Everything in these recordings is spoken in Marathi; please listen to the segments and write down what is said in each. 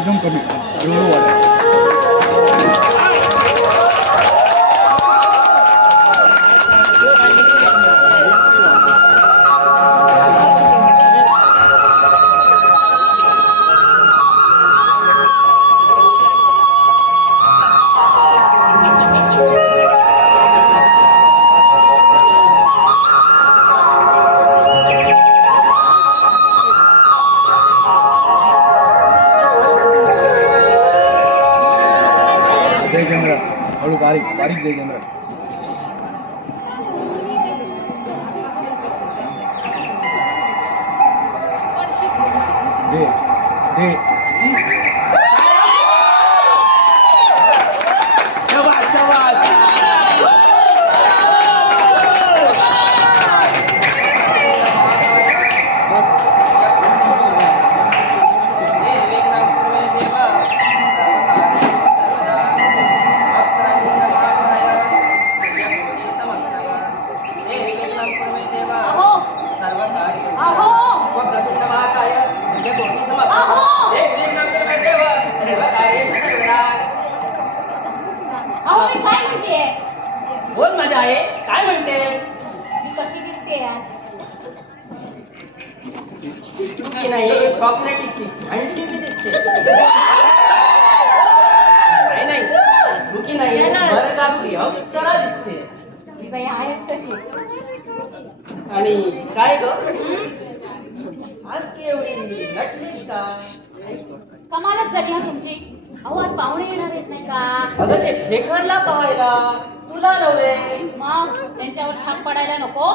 एकदम कमी हळूहळू वाढायचं. जयचंद्र हळू बारीक बारीक जयचंद्र. दे दे शाबास शाबास. बोल माझ्या आहे काय म्हणते. मी कशी दिसते आज? चुकी नाही चॉकलेटीची अंटी मी दिसते. नाही नाही चुकी नाही वर्गातली अप्सरा दिसते. मी बाई आहेस कशी? आणि काय ग आज की एवढी नटलीस का? कमालच झाली हा तुमची. अहो आज पाहुणे येणार आहेत नाही का? अगं ते शेखरला पाहायला तुला नव्हे. मग त्यांच्यावर छाप पडायला नको?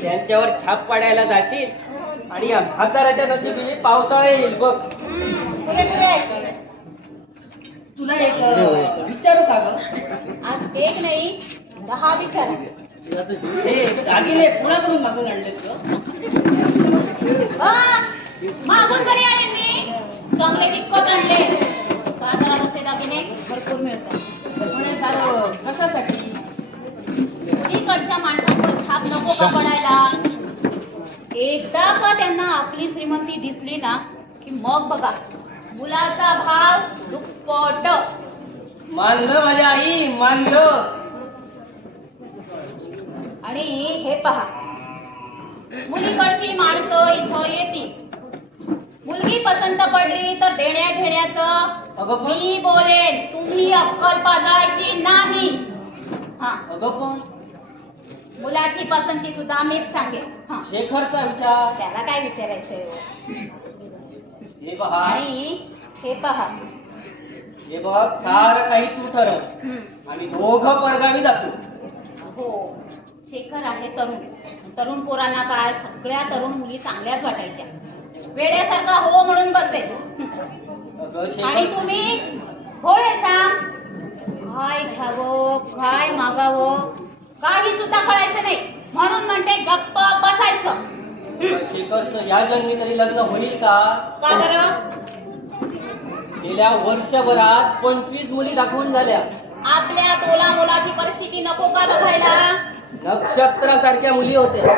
त्यांच्यावर छाप पाडायला जाशील आणि या म्हाताऱ्याच्या नशिबी पावसाळा येईल बघ. पुरे पुरे तुला एक विचारू का ग? आज एक नाही 10 विचार. हे दागिने कुणाकडून मागून आणलेत ग? मागून बरी आले मी. चांगले विकत आणले. बाजारात असे दागिने भरपूर मिळतात. म्हणे सारं कशासाठी? इकडच्या माणसांवर छाप नको का पडायला? एकदा का त्यांना आपली श्रीमंती दिसली ना की मग बघा मुलाचा भाव दुप्पट. मानलं माझ्या आई मानलं. आणि हे पहा मुलीकडची माणसं इथं येतील. मुलगी पसंत पडली तर देण्या घेण्याचं अगं पण मी बोलेन. तुम्ही अक्कल पाजळायची नाही. हा अगं पण मुलाची पसंती सुद्धा मीच सांगेन. हा शेखरचा विचार त्याला काय विचारायचंय? हे पहा आणि हे पहा हे बघ सारं काही तू ठरव. आम्ही दोघं परगावी जातो. हो शेखर आहे तरुण. तरुण पोरांना काय सगळ्या तरुण मुली चांगल्याच वाटायच्या. वेड्यासारखा हो म्हणून बसेल. अगं आणि शेखर तुम्ही होळे सांग. काय घ्यावं काय मागावं काही सुद्धा कळायचं नाही. म्हणून म्हणते गप्प बसायचं. शेखरचं या जन्मी तरी लग्न होईल का? का बरं? गेल्या वर्षभरात 25 मुली दाखवून झाल्या. आपल्या तोला मोलाची परिस्थिती नको का बघायला? नक्षत्रासारख्या मुली होत्या.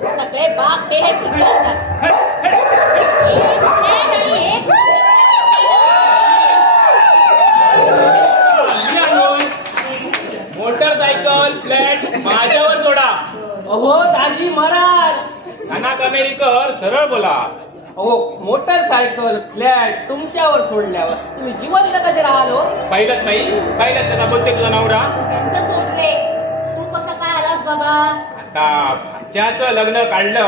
सगळे बाप पेले कुठले होतात. एक प्लेट आणि एक मोटरसायकल फ्लॅट माझ्यावर सोडा. अहो दाजी मराल. कानाक अमेरिकर सरळ बोला. अहो मोटरसायकल फ्लॅट तुमच्यावर सोडल्यावर तुम्ही जिवंत कसे राहाल हो? पाहिलंच नाही पाहिलंच कसा बोलते तुझा नवरा. त्यांचं सोडले. तू कसं काय आलास बाबा? आता भाच्याचं लग्न काढलं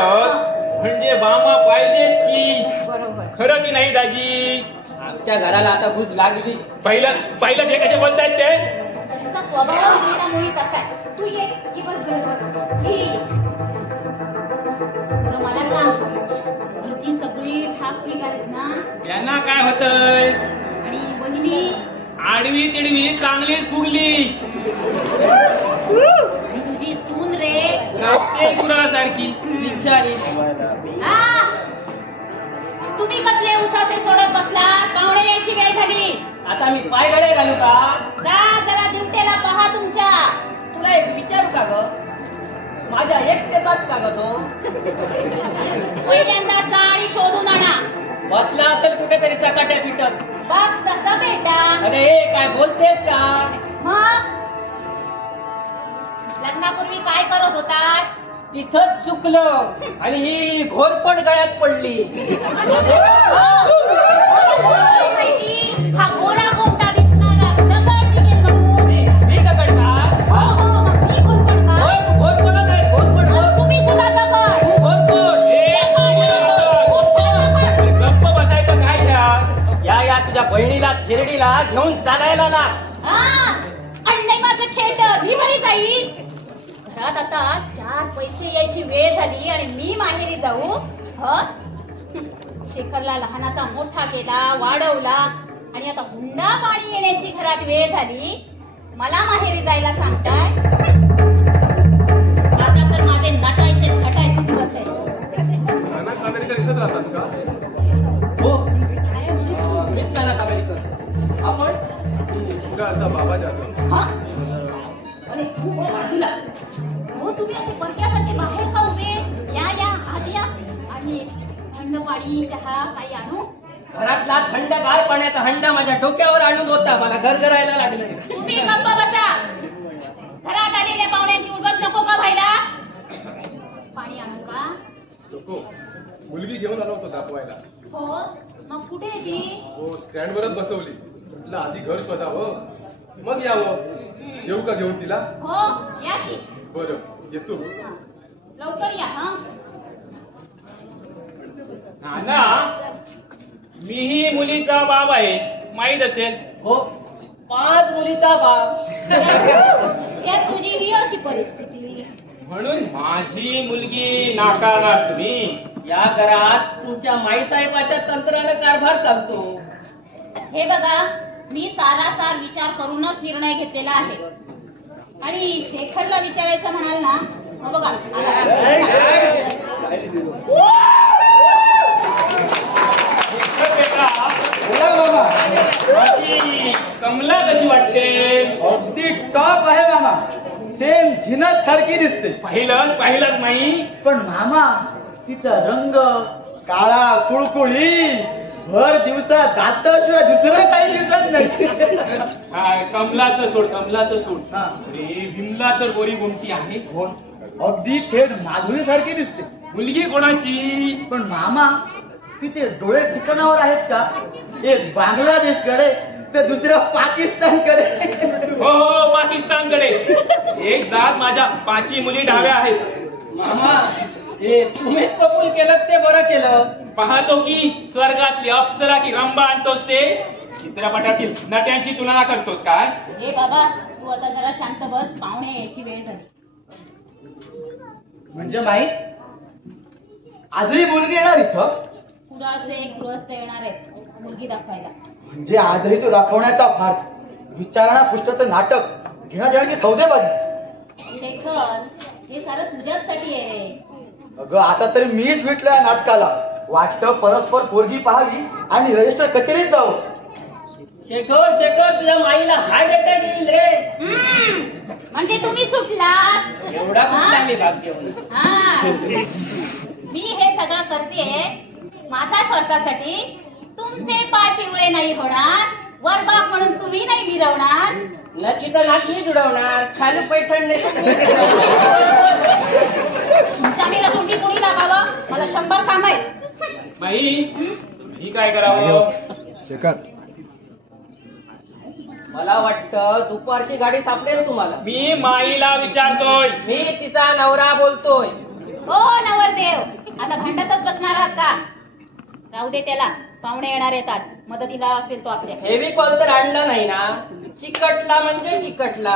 म्हणजे बामा पाहिजेच की. बरोबर. खरं की नाही दाजी? आमच्या घराला आता घुस लागली. पहिलं हे कसे बोलतायत ते? त्यांचा स्वभाव मुलीला मुळी तसा आहे. तू ये बस बरोबर. ये बरं मला सांग घरची सगळी ठाक ठीक आहेत ना? यांना काय होतंय? आणि वहिनी आडवी तिडवी चांगली फुगली. आणि तुझी सून रे रस्ते गुरासारखी बिचारी. हा तुम्ही कसले उसाचे सोडत बसला? पाहुणे यायची वेळ झाली. आता मी पाय गळे घालू का? जा जरा ड्युटीला पहा तुमच्या. तुला एक विचारू का ग? माझ्या एकट्याचाच का ग तो? पहिल्यांदा जा आणि शोधून आणा. बसला असेल कुठेतरी चकाट्या पिटत. काय बोलतेस का? मग लग्नापूर्वी काय करत होतात? तिथंच चुकलं आणि ही घोरपड गळ्यात पडली. हा गोरा गोमटा दिसणारा दगड निघेल म्हणून. मी दगड का? हो हो, मग मी घोरपड का? होय, तू घोरपडच आहे, घोरपड मग बघ. तुम्ही सुद्धा दगड. तू घोरपड. अरे गप्प बसायचं काय या तुझ्या बहिणीला थिरडीला घेऊन चालायला ना. आणलंय माझं थिएटर, मी बरी जाईल. घरात आता 4 पैसे यायची वेळ झाली आणि मी माहेरी जाऊ? शेखरला लहानाचा मोठा केला, वाढवला आणि आता हुंडा पाणी येण्याची घरात वेळ झाली. मला माहेरी जायला सांगताय? आता तर माझे नटायचे थटायचे दिवस आहे. हो, मीच नाना कामेरीकर. आपण हा? अरे खूप बाजूला. हो, तुम्ही असे परक्यासारखे बाहेर का उभे? या आत या. आणि थंड पाणी, चहा काही आणू? घरातला थंडगार पाण्याचा हंडा माझ्या डोक्यावर आणून होता, मला गरगरायला लागलं. तुम्ही गप्प बसा. घरात आलेल्या पाहुण्यांची उडबस नको का व्हायला? पाणी आणू का? मुलगी घेऊन आलो होतो दाखवायला. हो, मग कुठे आहे ती? हो, स्टँडवरच बसवली. म्हटलं आधी घर शोधावं मग यावं. येऊ का घेऊन तिला? हो, या की. बरं येतो. लवकर या. हा, नाना, मीही मुलीचा बाप आहे, माहीत असेल. हो, 5 मुलीचा बाप. यात तुझी ही अशी परिस्थिती. म्हणून माझी मुलगी नाकारणार तुम्ही? या घरात तुमच्या माईसाहेबाच्या तंत्रानं कारभार चालतो. हे बघा, मी सारासार विचार करूनच निर्णय घेतलेला आहे. आणि शेखरला विचारायचं म्हणाल ना, मग बघा बोला मामा. माझी कमला कशी वाटते? अगदी टॉप आहे मामा. सेम झिनत सारखी दिसते. पाहिलंच नाही. पण मामा, तिचा रंग काळा कुळकुळी, भर दिवसा दाताशिवाय दुसरं काही दिसत नाही. काय कमलाचं सोड. हा. अरे विमला तर गोरी गुमटी आहे. हो, अगदी थेट माधुरी सारखी दिसते. मुलगी कोणाची? पण मामा, तिचे डोळे ठिकाणावर आहेत का? एक बांगलादेशकडे तर दुसऱ्या पाकिस्तानकडे. हो, पाकिस्तानकडे. एक जात माझ्या 5 मुली डाव्या आहेत. मामा, हे तुम्हीच कबूल केलं ते बरं केलं. पाहतो की स्वर्गातली अप्सरा की रंबा आणतोस ते चित्रपटातील नट्यांशी तुलना करतोस काय? हे बाबा, तू आता जरा शांत बस. पाहुणे यायची वेळ झाली. म्हणजे माई, आजही मुलगी येणार इथं? पुराचे एक गृहस्थ येणार आहेत मुलगी दाखवायला. म्हणजे आजही तो दाखवण्याचा फार्स, विचारणा पुष्टाचं नाटक, घेण्यादेण्याची सौदेबाजी. शेखर, हे सारं तुझ्याचसाठी आहे रे. अगं, आता तरी मीच विटलं या नाटकाला. वाटतं परस्पर पोरगी पाहावी आणि रजिस्टर कचेरीत जावं. शेखर तुझ्या माईला हाय देता येईल रे. म्हणजे तुम्ही सुटलात? एवढा कुठला हा? मी भाग्यवान. हा. मी हे सगळं करते माझ्या स्वतःसाठी. तुमचे पाय पिवळे नाही होणार, वरबाप म्हणून तुम्ही नाही मिरवणार. नक्की तर नाक मी जुडवणार, खाली पैठण नाही तर मी जुडवणार. तुमच्या मीला तुम्ही कोणी लागावं? मला 100 काम आहेत. बाई, ही काय करावं? शेखर, मला वाटतं दुपारची गाडी सापडेल तुम्हाला. मी माईला विचारतोय. मी तिचा नवरा बोलतोय. हो नवरदेव, आता भांडतच बसणार आहात का? राहू दे त्याला, पाहुणे येणार येतात. मदतीला असेल तो आपल्या. हेवी कॉल तर आणला नाही ना? चिकटला म्हणजे चिकटला.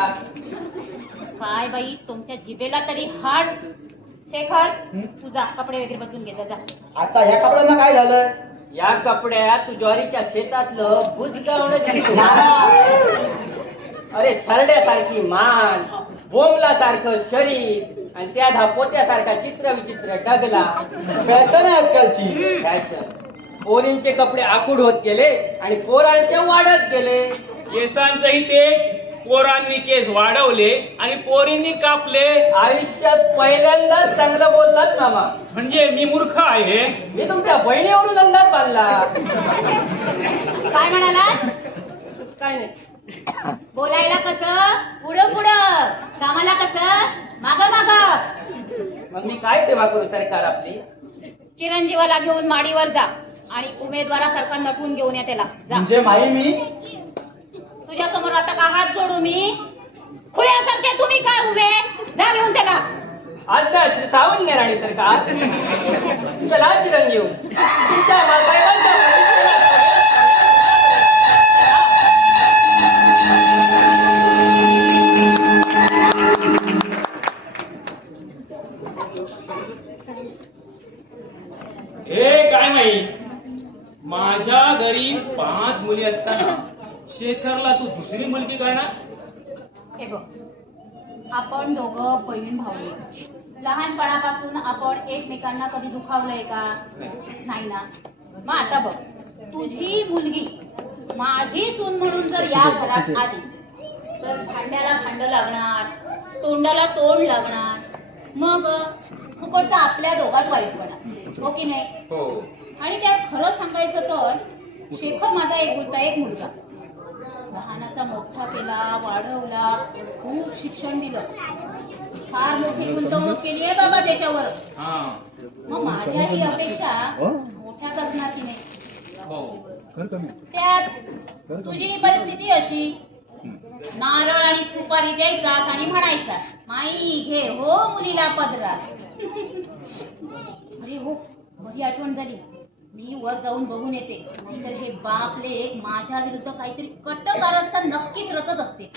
काय बाई, तुमच्या जिभेला तरी हाड. शेखर, तुझा कपडे वगैरे बदलून घे जा. आता ह्या कपड्यांना काय झालंय? या कपड्यात तू ज्वारीच्या शेतातलं बुजगावणं दिसतं. अरे सरड्यासारखी मान, बोमलासारखं शरीर आणि त्या धापोत्यासारखा चित्र विचित्र डगला. फॅशन आहे आजकालची. फॅशन. पोरींचे कपडे आखूड होत गेले आणि पोरांचे वाढत गेले. केसांचंही ते पोरांनी केस वाढवले आणि पोरींनी कापले. आयुष्यात पहिल्यांदाच चांगलं बोललात मामा. म्हणजे मी मूर्ख आहे? मी तुमच्या बहिणीवरून अंदाज बांधला. काय म्हणालात? काय नाही. बोलायला कसं पुढं पुढं, कामाला कसं माग माग. मग मी काय सेवा करू सरकार आपली? चिरंजीवाला घेऊन माडीवर जा आणि उमेदवारासारखा नटून घेऊन या त्याला जा. म्हणजे माई मी तुझ्या समोर आता का हात जोडू मी? खुळ्यासारखे तुम्ही काय उभे? जा घेऊन त्याला. आजचा श्री सावंत राणी सरकार. चला चिरंजीव, तुमच्या साहेबांच्या प्रतिष्ठेला हे काय माही, माझ्या घरी 5 मुली असताना शेखरला तू दुसरी मुलगी करणार? हे बघ, आपण दोघं बहीण भाऊ, लहानपणापासून आपण एकमेकांना कधी दुखावलंय का? नाही ना. मग आता बघ, तुझी मुलगी माझी सून म्हणून जर या घरात आली तर भांड्याला भांड लागणार, तोंडाला तोंड लागणार, मग फुकटचं आपल्या दोघात वाईटपणा, हो की नाही? हो. आणि त्यात खरं सांगायचं तर शेखर माझा एकुलता एक मुलगा. लहानाचा मोठा केला, वाढवला, खूप शिक्षण दिलं, फार मोठी गुंतवणूक केली आहे बाबा त्याच्यावर. हा. मग माझ्या ही अपेक्षा मोठ्याच असणार की नाही? हो. त्यात तुझी परिस्थिती अशी, नारळ आणि सुपारी द्यायचास आणि म्हणायचा माई घे हो मुलीला पदरा. अरे हो, बरी आठवण झाली, मी वर जाऊन बघून येते, नाहीतर हे बाप लेक माझ्या विरुद्ध काहीतरी कट्ट कारस्थान नक्कीच रचत असते.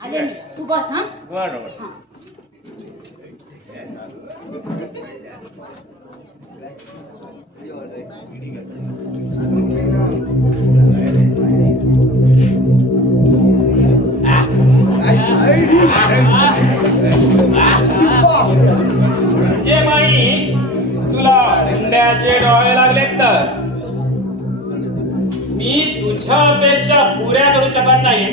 आले मी, तू बस. हा बरोबर. हा. म्हणजे माई तुला अंड्याचे डोळे लागलेत तर मी तुझ्यापेक्षा पुऱ्या करू शकत नाही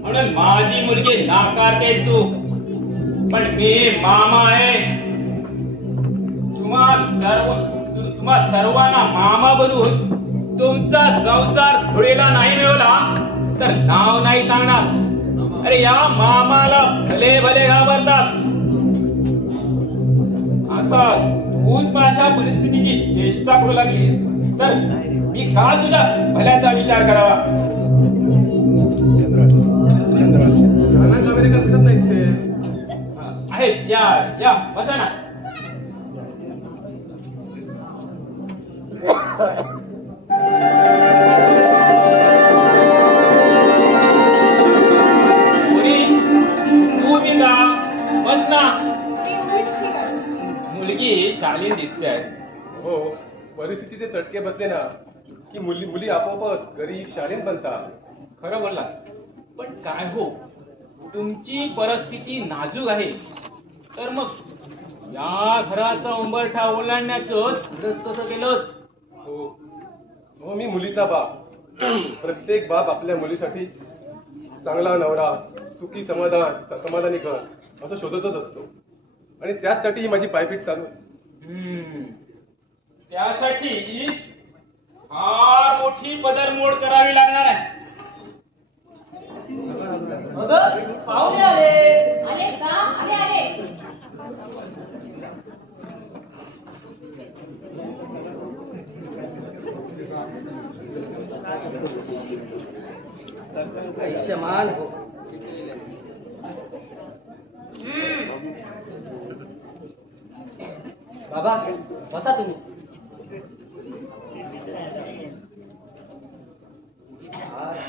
म्हणून माझी मुलगी नाकारतेस तू. पण मी मामा आहे. तुम्हा सर्वांना मामा बनवून तुमचा संसार धुळीला नाही मिळवला तर नाव नाही सांगणार. अरे या मामाला भले भले घाबरतात. आता तूच माझ्या परिस्थितीची चेष्टा करू लागलीस तर मी का तुझ्या भल्याचा विचार करावा? नाना अमेरिका दिसत नाहीत ते. आहेत, या या बसा ना. मुली, तू बिंदा बस ना. मुलगी शालीन दिसते. हो, परिस्थितीचे चटके बसले ना की मुली आपोआपच गरीब शालीन बनतात. खरं बोलला. पण काय हो, तुमची परिस्थिती नाजूक आहे तर मग या घराचा उंबरठा ओलांडण्याचं धडस कसं केलं? हो हो, मी मुलीचा बाप. प्रत्येक बाप आपल्या मुलीसाठी चांगला नवरा, सुखी समाधानी घर असं शोधतच असतो. आणि त्याचसाठी ही माझी पायपीट चालू आहे. त्यासाठी फार मोठी पदरमोड करावी लागणार आहे. पाहुणे आले. आले का? आले आले. आयुष्यमान हो. बाबा बसा तुम्ही.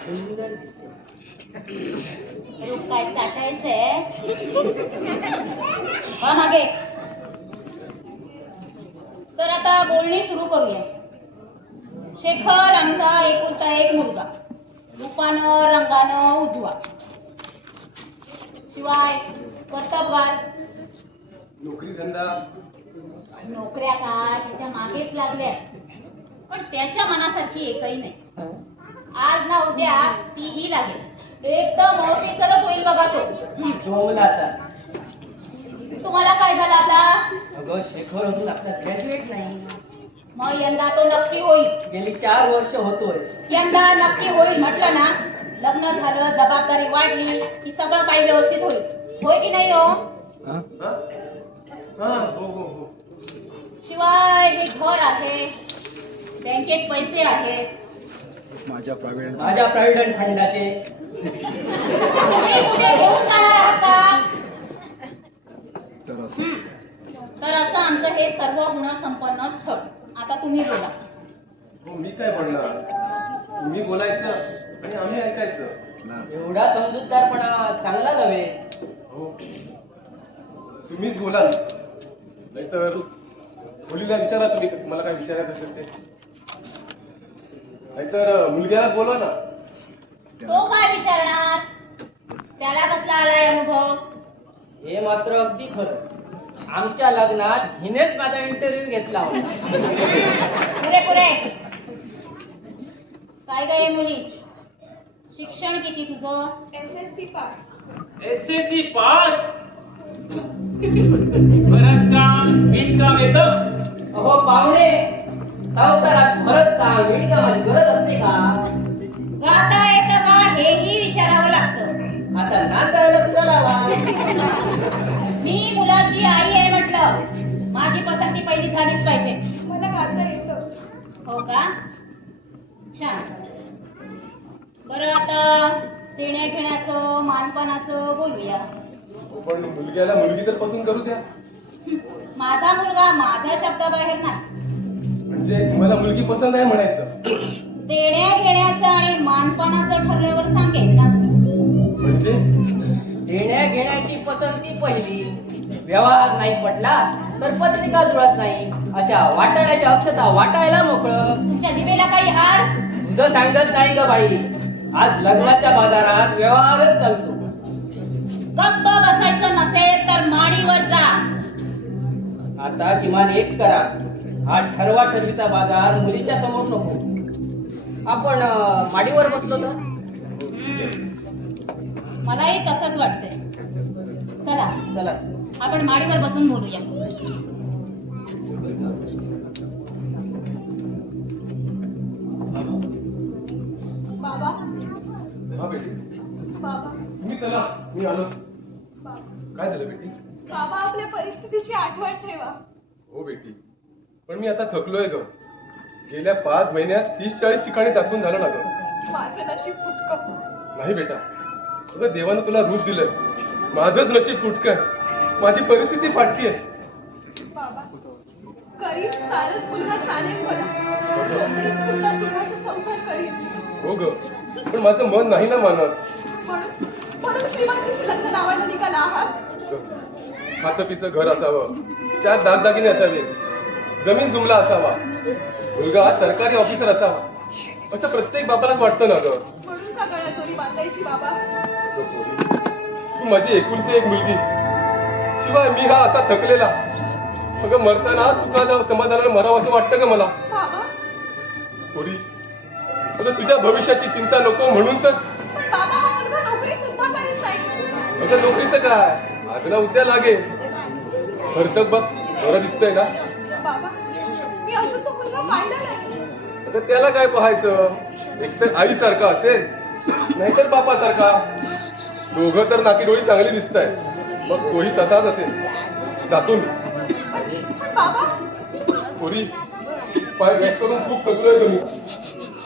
सुंदर रूप काय साठायचंय? हा मागे. तर आता बोलणी सुरू करूया. शेखर आमचा एकुलता एक मुलगा, रूपानं रंगानं उजवा, शिवाय कर्तबगार. नोकरी धंदा नोकऱ्या काय त्याच्या मागेच लागल्या, पण त्याच्या मनासारखी एकही नाही. आज ना उद्या तीही लागेल. एकदम ऑफिसरच होईल बघा तो. ढोलाचा. तुम्हाला काय झालं आता? अगं शेखर अजून आपला ग्रॅज्युएट नाही. मग यंदा तो नक्की होईल. गेली 4 वर्ष होतोय. यंदा नक्की होईल म्हटलं ना लग्न झालं, जबाबदारी वाढली की सगळं काही व्यवस्थित होईल. होय की नाही हो? हो. शिवाय हे घर आहे, बँकेत पैसे आहेत, माझ्या प्रॉव्हिडंट फंडाचे. तुम्ही पुढे घेऊन जाणार आहात का? तर असं आमचं हे सर्व गुण संपन्न स्थळ. आता तुम्ही बोला. हो, मी काय बोलणार? तुम्ही बोलायचं आणि आम्ही ऐकायचं. एवढा समजूतदारपणा चांगला नव्हे. हो, तुम्हीच बोला, नाहीतर मुलीला विचारा तुम्ही, मला काय विचारायचं असेल ते. नाहीतर मुलग्याला बोलवा ना. तो काय विचारणार? त्याला कसला आलाय अनुभव? हे मात्र अगदी खरं. आमच्या लग्नात हिनेच माझा इंटरव्ह्यू घेतला होता. पुरे काय गे मुली, शिक्षण किती तुझं? SSC pass. परत काम बिनकाम येतं. अहो पाहुणे, संसारात भरत काम विणकामाची गरज असते का? गाता येतं का हेही विचारावं लागतं. आता नाचायला सुद्धा लावा. मी मुलाची आई आहे म्हटलं, माझी पसंती पहिली झालीच पाहिजे. मला गाता येतं. हो का? छान. बरं, आता देण्या घेण्याचं मानपानाचं बोलूया. पण मुलग्याला मुलगी तर पसंत करू द्या. माझा मुलगा माझ्या शब्दाबाहेर नाही. म्हणजे तुम्हाला मुलगी पसंत आहे म्हणायचं? देण्या घेण्याचं आणि मानपानाचं ठरल्यावर सांगेन ना. म्हणजे देण्या घेण्याची पसंती पहिली, व्यवहार नाही पटला तर पत्रिका जुळत नाही. अशा वाटाण्याच्या अक्षता वाटायला मोकळं. तुमच्या जिभेला काही हाड? तुझं सांगत नाही ग बाई. आज लग्नाच्या बाजारात व्यवहारच चालतो. गप्प बसायचं नसेल तर माडीवर जा. आता किमान एक करा, हा ठरवा ठरवीचा बाजार मुलीच्या समोर नको. आपण माडीवर बसलो तर. मलाही तसंच वाटतंय. चला चला. आपण माडीवर बसून बोलूया. बाबा, हा बेटी, बाबा, तुम्ही चला, मी आलोच. काय झालं बेटी? बाबा, आपल्या परिस्थितीची आठवण ठेवा. हो बेटी, पण मी आता थकलोय ग. गेल्या 5 महिन्यात 30-40 ठिकाणी दाखवून झालं ना ग. माझं नशीब फुटकं. नाही बेटा, अगं देवानं तुला रूप दिलंय. माझंच नशीब फुटकं. माझी परिस्थिती फाटकी आहे. बाबा, गरीब सारच मुलगा चालेल मला. सुद्धा सुखाचा संसार करीन. हो ग, पण माझं मन नाही ना मानत. म्हणून श्रीमंतीशी लग्न लावायला निघाला आहात. खातं पिचं घर असावं, 4 दागदागिने असावे, जमीन जुमला असावा, मुलगा सरकारी ऑफिसर असावा, असं प्रत्येक बापालाच वाटतं ना ग. म्हणून का गळ्यातोरी बांधायची बाबा? तू माझी एकुलती एक मुलगी. शिवाय मी हा असा थकलेला. सगळं मरताना सुखानं समाधानानं मरावं असं वाटतं का मला? बाबा, पोरी, अगं तुझ्या भविष्याची चिंता नको म्हणून तर. पण बाबा, हा मुलगा नोकरी सुद्धा करीत नाही. अगं नोकरीचं काय, आज ना उद्या लागेल. खर्चक बघ, बरं दिसतंय ना? बाबा, मी अजून तो मुलगा पाहिला नाही. अगं त्याला काय पाहायचं? एकतर आईसारखा असेल, नाहीतर बापासारखा. दोघं तर नाकी डोळी चांगली दिसत आहे. मग तोही तसाच असेल. जातो मी. पण बाबा, पोरी, पाय भेट करून खूप थकलोय तुम्ही.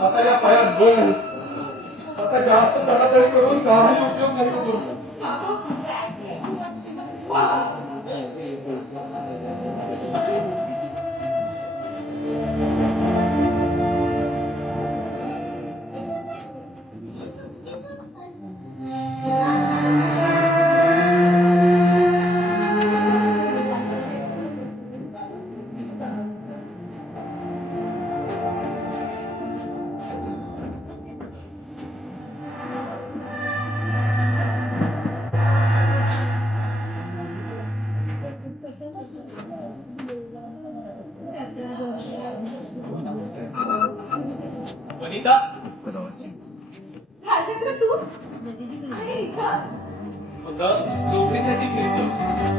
आता या पायात बोल. आता जास्त तडातडी करून काही उपयोग नाही करू. वनिता, राजेंद्र, तू आणि इथं? नोकरीसाठी फिरतो.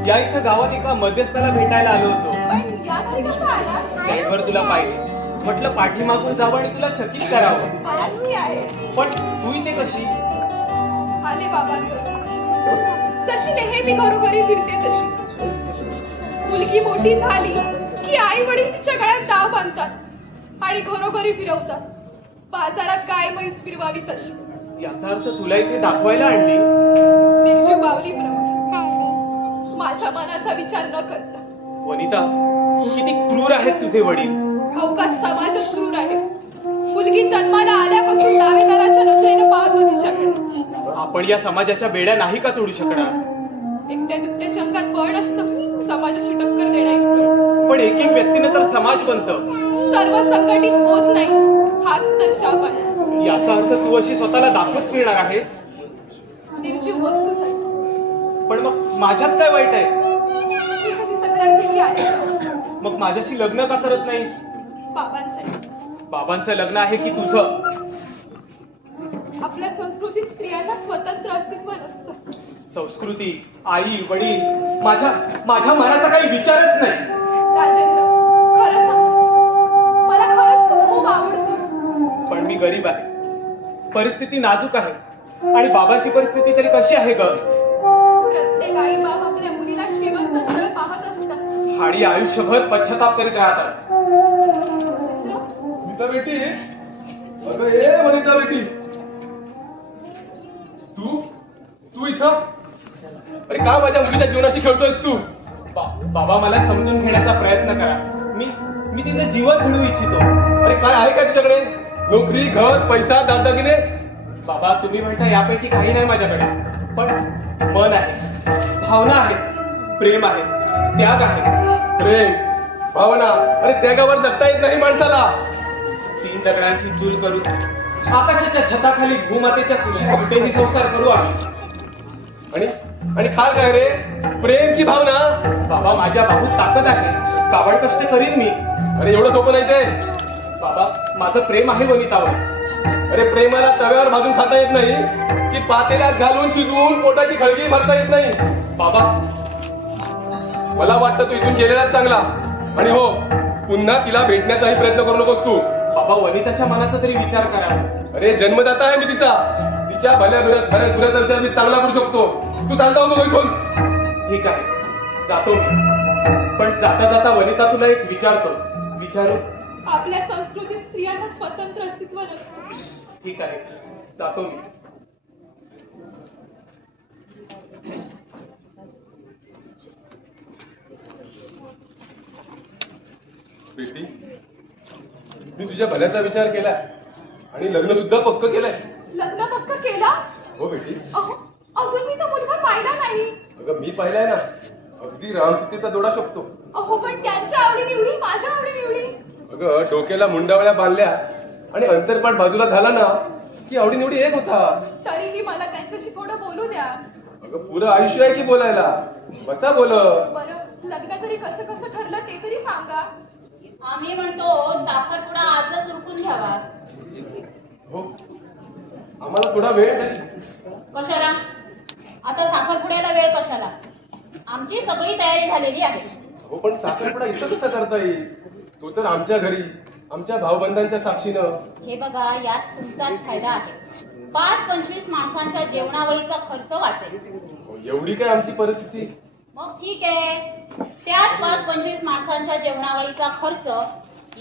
या इथं गावात एका मध्यस्थाला भेटायला आलो होतो. पण या घरी कसं आला? त्यावर तुला पाहिजे. म्हटलं पाठीमागून जावं आणि तुला चकित करावं. मला तुम्ही आहे. पण तू इथे कशी? आले बाबांकडे. जशी नेहमी घरोघरी फिरते तशी. मुलगी मोठी झाली की आई वडील तिच्या गळ्यात डाव बांधतात आणि घरोघरी फिरवतात. बाजारात गाय म्हैस फिरवावी तशी. याचा अर्थ तुला इथे दाखवायला आणली? निर्जीव बावलीप्रमाणे माझ्या मनाचा विचार न करता. वनिता, किती क्रूर आहेत तुझे वडील. अवकाश समाजच क्रूर आहे. मुलगी जन्माला आल्यापासून दावेदाराच्या नजरेनं पाहतो तिच्याकडे. आपण या समाजाच्या बेड्या नाही का तोडू शकणार? एकट्या दुकट्याच्या अंगात बळ असतं समाजाशी टक्कर देण्याइतकं. पण एक एक व्यक्तीने तर समाज बनतं. सर्व संघटित होत नाही हाच तर शाप आहे. याचा अर्थ तू अशी स्वतःला दाखवत फिरणार आहेस? निर्जीव वस्तूसाठी. पण मग माझ्यात काय वाईट आहे? मी कशी तक्रार केली आहे मग माझ्याशी लग्न का करत नाहीस? बाबांसाठी. बाबांचं लग्न आहे की तुझं? आपल्या संस्कृतीत स्त्रियांना स्वतंत्र अस्तित्व नसतं. संस्कृती, आई वडील, माझ्या मनाचा काही विचारच नाही. राजेंद्र, खरं सांग, मला खरंच तू खूप आवडतोस. पण मी गरीब आहे, परिस्थिती नाजूक आहे. आणि बाबांची परिस्थिती तरी कशी आहे ग? प्रत्येक आई बाप आपल्या मुलीला श्रीमंत स्थळ पाहत असतात. आणि आयुष्यभर पश्चाताप करीत राहतात. चित्र, वनिता बेटी, अगं ये वनिता बेटी. तू इथं? अरे का माझ्या मुलीच्या जीवनाशी खेळतोयस तू? बाबा, मला समजून घेण्याचा प्रयत्न करा. मी तिचं जीवन घडवू इच्छितो. अरे काय आहे का तुझ्याकडे? नोकरी, घर, पैसा, दागदागिने? बाबा, तुम्ही म्हणता यापैकी काही नाही माझ्याकडे. पण मन आहे, भावना आहेत, प्रेम आहे, त्याग आहे. प्रेम, भावना, अरे त्यागावर जगता येत नाही माणसाला. 3 दगडांची चूल करून आकाशाच्या छताखाली भूमातेच्या कुशीत कुठेही संसार करू आम्ही. आणि खाल काय रे? प्रेम की भावना? बाबा, माझ्या बाहूत ताकद आहे, काबाड कष्ट करीन मी. अरे एवढं सोपं नाही ते. बाबा, माझं प्रेम आहे वनितावर. अरे प्रेमाला तव्यावर भाजून खाता येत नाही की पातेल्यात घालून शिजवून पोटाची खळगी भरता येत नाही. बाबा, मला वाटतं तू इथून गेलेलाच चांगला. आणि हो, पुन्हा तिला भेटण्याचाही प्रयत्न करू नकोस तू. बाबा, वनिताच्या मनाचा तरी विचार करा. अरे जन्मदाता आहे मी तिचा. तिच्या भल्या बुऱ्याचा विचार मी चांगला करू शकतो. तू चालता होतो इथून. ठीक आहे, जातो मी. पण जाता जाता वनिता, तुला एक विचारू? आपल्या संस्कृतीत स्त्रियांना स्वतंत्र अस्तित्व नसतं. ठीक आहे, जातो मी. बेटी, मी तुझ्या भल्याचा विचार केलाय आणि लग्न सुद्धा पक्क केलंय. लग्न पक्क केला? हो बेटी. अहो, अजून मी तो मुलगा पाहिला नाही. अगं मी पाहिलाय ना, अगदी रामसीतेचा जोडा शोभतो. अहो, पण त्यांच्या आवडीनिवडी माझ्या आवडीनिवडी. अगं डोक्याला मुंडावळ्या बांधल्या आणि अंतरपाठ बाजूला झाला ना की आवडीनिवडी एक होता. तरीही मला त्यांच्याशी थोडं बोलू द्या. अगं पुरं आयुष्य आहे की बोलायला. बसा बोल. बरं, लग्न तरी कसं कसं ठरलं ते तरी सांगा. आम्ही म्हणतो साखरपुडा आजच उरकून घ्यावा. हो, आम्हाला थोडा वेळ द्या. कशाला? आता साखरपुड्याला वेळ कशाला? आमची सगळी तयारी झालेली आहे. हो, पण साखरपुडा इथं कसा करता येईल? तो तर आमच्या घरी, आमच्या भाऊबंधांच्या साक्षीनं. हे बघा, यात तुमचाच फायदा आहे. 5-25 माणसांच्या जेवणावळीचा खर्च वाचेल. हो, एवढी काय आमची परिस्थिती? मग ठीक आहे, त्याच 5-25 माणसांच्या जेवणावळीचा खर्च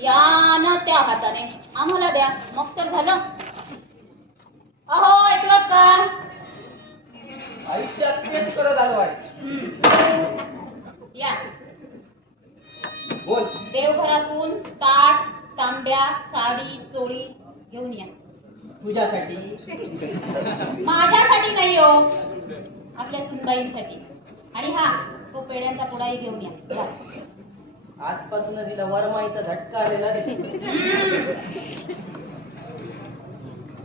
या ना त्या हाताने आम्हाला द्या, मग तर झालं. अहो, ऐकलं का? आयुष्यात तेच करत आलो आहे. या बोल. देवघरातून ताट, तांब्या, साडी, चोळी घेऊन या. तुझ्यासाठी. माझ्यासाठी नाही हो, आपल्या सुनबाईंसाठी. आणि हा, तो पेड्यांचा पुडाही घेऊन या. जा. आजपासून तिला वरमाईचा झटका आलेला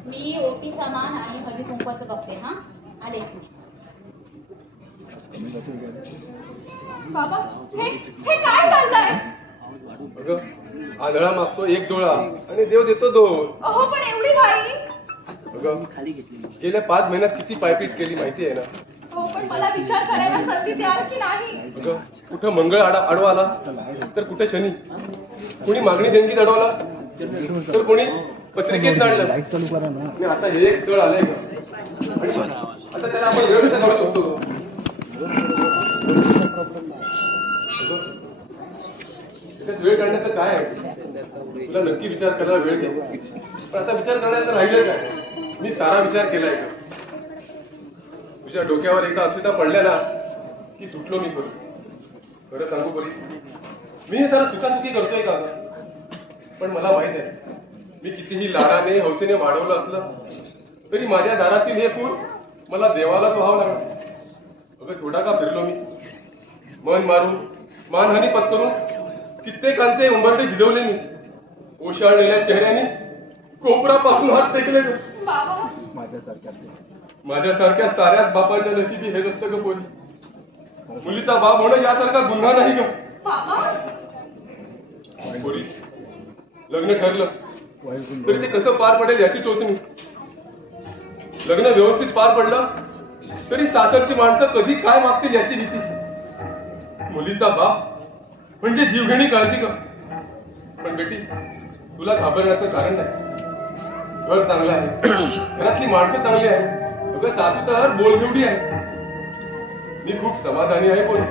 मी ओटी सामान आणि हळदी कुंकवाचं बघते. हा, आलेच मी. बाबा, हे काय चाललंय? अगं आंधळा मागतो 1 डोळा आणि देव देतो 2. अहो, पण एवढी घाई? अगं गेल्या 5 महिन्यात किती पायपीट केली माहिती आहे ना. हो, पण मला विचार करायला संधी द्याल की नाही? अगं कुठं मंगळ आडवा आला तर कुठे शनी. कुणी मागणी देणगी अडवला तर कोणी पत्रिकेत जाणलं आणि आता हे एक स्थळ आलंय का आणि आता त्याला आपण वेळ कसा काढू शकतो त्याच्यात वेळ काढण्याचं काय आहे तुला नक्की विचार करायला वेळ घे पण आता विचार करण्याचं राहिलं काय मी सारा विचार केलाय का तुझ्या डोक्यावर एकदा अक्षता पडल्या ना की सुटलो मी करू खरं सांगू परी मी हे सारं सुखासुखी करतोय का पण मला माहित आहे मी कितीही लाडाने हौसेने वाढवलं असलं तरी माझ्या दारातील हे फूल मला देवालाच व्हावं लागलं अगं थोडा का फिरलो मी मन मारून मानहानी पत्करून कित्येकांचे उंबरटे झिजवले मी ओशाळलेल्या चेहऱ्याने कोपरापासून हात टेकले बाबा माझ्यासारख्या साऱ्याच बापांच्या नशिबी हेच असतं ग पोरी मुलीचा बाप होणं यासारखा गुन्हा नाही ग बाबा पोरी लग्न ठरलं तरी ते कसं पार पडेल याची टोचणी लग्न व्यवस्थित पार पडलं तरी सासरची माणसं कधी काय मागतील याची भीती मुलीचा बाप म्हणजे जीवघेणी काळजी कर पण बेटी तुला घाबरण्याचं कारण नाही घर चांगलं आहे घरातली माणसं चांगली आहे अगं सासू तर बोलघेवडी आहे मी खूप समाधानी आहे पोरी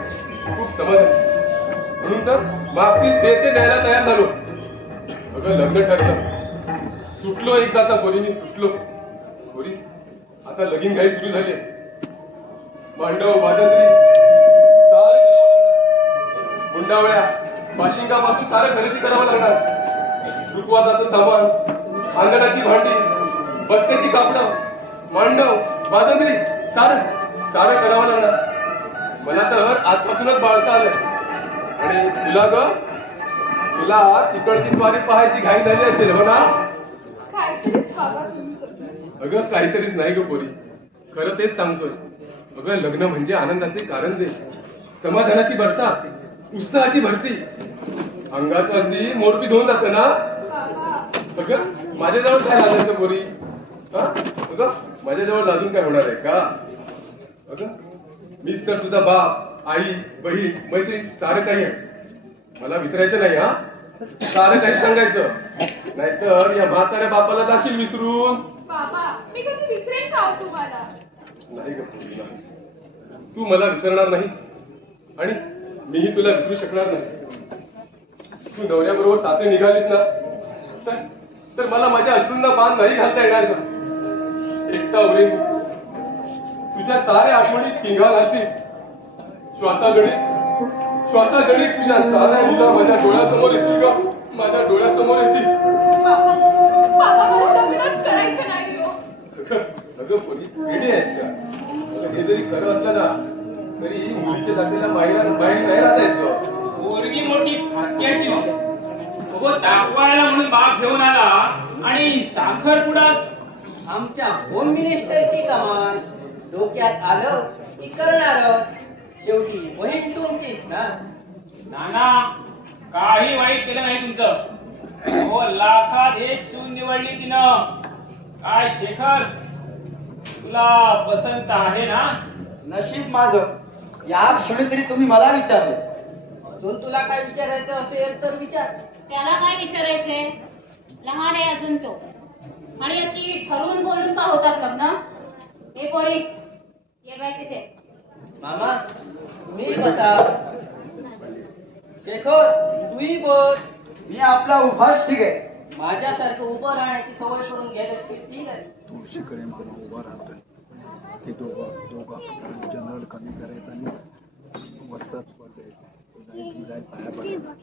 खूप समाधानी म्हणून तर मागतील ते द्यायला तयार झालो अगं लग्न ठरलं सुटलो एकदाचा पोरी मी सुटलो पोरी आता लगीन घाई सुरू झाली मांडव वाजंत्री सारं करावं लागणार मुंडावळ्या बाशिंगापासून सारं खरेदी करावं लागणार रुकवादाचं सामान अंगणाची भांडी बस्त्याची कापडं मांडव वाजंत्री सारं करावं लागणार मला तर आजपासूनच बाळसं आलंय आणि तुला तिकडची स्वारी पाहायची घाई झाली असेल हो ना काहीतरीच बाबा तुमचं अगं काहीतरीच नाही ग पोरी खरं तेच सांगतोय अगं लग्न म्हणजे आनंदाचे कारण दे समाधानाची बरसात उत्साहाची भरती अंगाचं अगदी मोरपीस होऊन जातं ना बाबा अगं माझ्याजवळ काय लाजायचं पोरी हा अगं माझ्याजवळ लाजून काय होणार आहे का अगं मीच तर तुझा बाप आई बहीण मैत्रीण सारं काही आहे मला विसरायचं नाही हा सारं काही सांगायचं नाहीतर या म्हाताऱ्या बापाला जाशील विसरून बाबा मी कधी विसरेन का हो तुम्हाला नाही ग पोरी, नाही. तू मला विसरणार नाहीस आणि मीही तुला विसरू शकणार नाही तू नवऱ्याबरोबर सासरी निघालीस ना तर मला माझ्या अश्रूंना बांध नाही घालता येणार का एकटा उरेन तुझ्या साऱ्या आठवणीत पिंगा घालतील श्वासागणित तुझ्या साऱ्या मुला माझ्या डोळ्यासमोर येतील का माझ्या डोळ्यासमोर येतील बाबा बाबा मला लग्नच करायचं नाही हो अगं पोरी रेडी आहेस का अगं हे जरी खरं असलं ना तरी मुलीच्या जातीला बाहेर नाही राहता येत पोरगी मोठी फाटक्याची हो अगो दाखवायला म्हणून बाप घेऊन आला आणि साखरपुडा आमच्या होम मिनिस्टरची कमाल डोक्यात आलं की करणार शेवटी बहीण तुमचीच ना नाना काही वाईट केलं नाही तुमचं हो लाखात एक सून निवडली तिनं काय शेखर तुला पसंत आहे ना नशीब माझं या क्षणी तरी तुम्ही मला विचारले अजून तुला काय विचारायचं असेल तर विचार त्याला काय विचारायचंय लहान आहे अजून तो आणि अशी ठरवून बोलून का होतात लग्न हे पोरी ये बाय तिथे मामा तुम्ही बसा शेखर तूही बोल मी आपला उभाच ठीक आहे माझ्यासारखं उभं राहण्याची सवय करून घ्यायला ठीक आहे तुळशीकडे म्हणून उभा राहतोय ते दोघं जनरल कमी करायचं आणि वरचा स्वर द्यायचा जाईल पाया पडायचा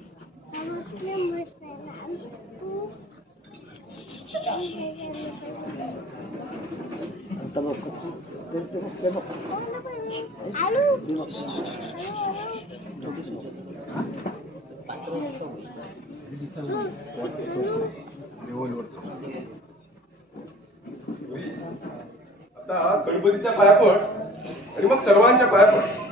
आता गणपतीच्या पाया पड आणि मग सर्वांच्या पाया पड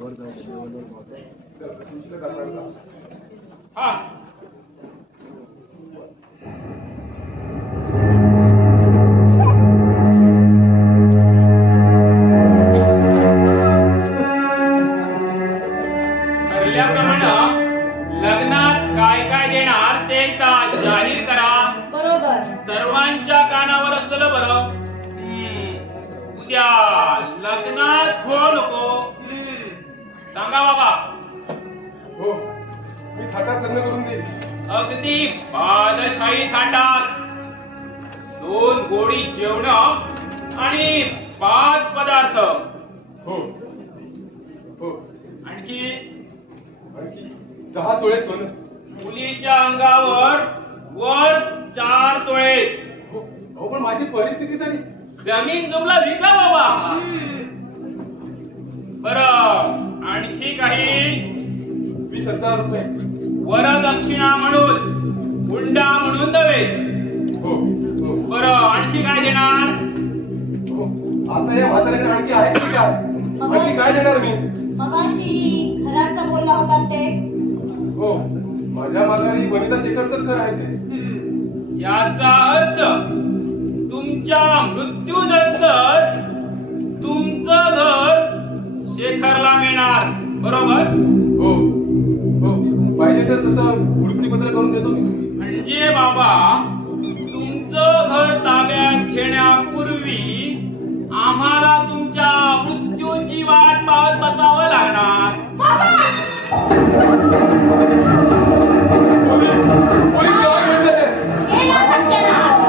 वर जाऊ हा सांगा बाबा. हो मी थाटात लग्न करून देईल. अगदी बादशाही थाटात 2 गोडी जेवण आणि 5 पदार्थ. हो हो आणखी आणखी 10 तोळे सोनं. मुलीच्या अंगावर वर 4 तोळे. हो अहो पण माझी परिस्थिती तरी. जमीन जुमला विका बाबा. बरं आणखी काही 20,000 रुपये. वरदक्षिणा म्हणून, हुंडा म्हणून नव्हे. हो हो बरं आणखी काय देणार? हो आता या म्हाताऱ्याकडे आणखी आहे की काय? आणखी काय देणार मी? मगाशी घराचं बोलला होता ते. हो माझ्या माघारी वनिता शेखरचंच घर आहे ते. याचा अर्थ तुमच्या मृत्यूनंतर तुमचं घर शेखरला मिळणार, बरोबर? हो हो पाहिजे तर तसं मृत्यूपत्र करून देतो मी. म्हणजे बाबा तुमचं घर ताब्यात घेण्यापूर्वी आम्हाला तुमच्या मृत्यूची वाट पाहत बसावं लागणार. पोलीस गावात म्हणते ते. गेला सत्यानाश.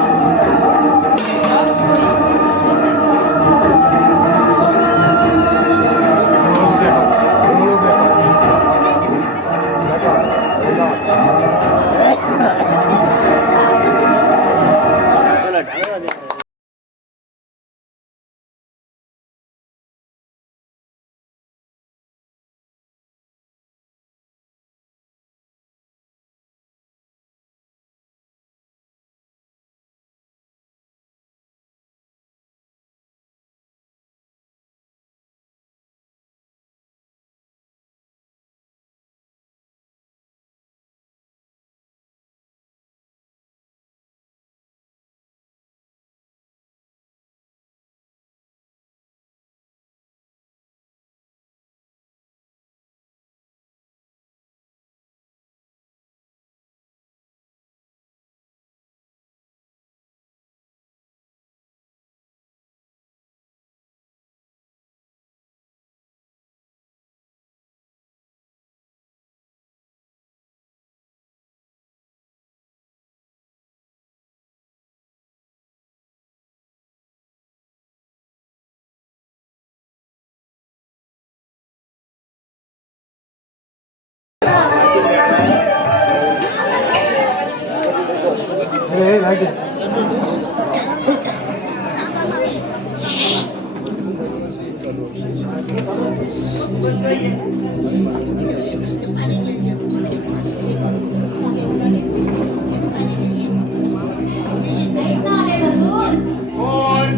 कोण?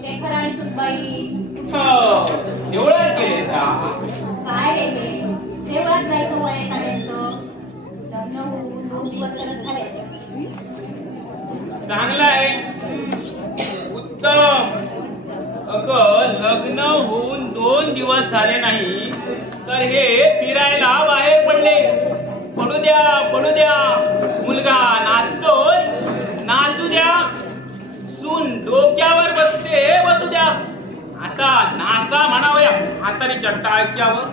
शेखर आणि सुनबाई. एवढ्यात गेले का? काय रे हे? देवळात जायचं वय एखाद्याचं. लग्न होऊन 2 दिवस करत झाले. चांगलं आहे, उत्तम. अगं लग्न होऊन 2 दिवस झाले नाही तर हे फिरायला बाहेर पडले. पडू द्या पडू द्या, मुलगा नाचतोय नाचू द्या, सून डोक्यावर बसते बसू द्या. आता नाचा म्हणावया म्हातारीच्या टाळक्यावर.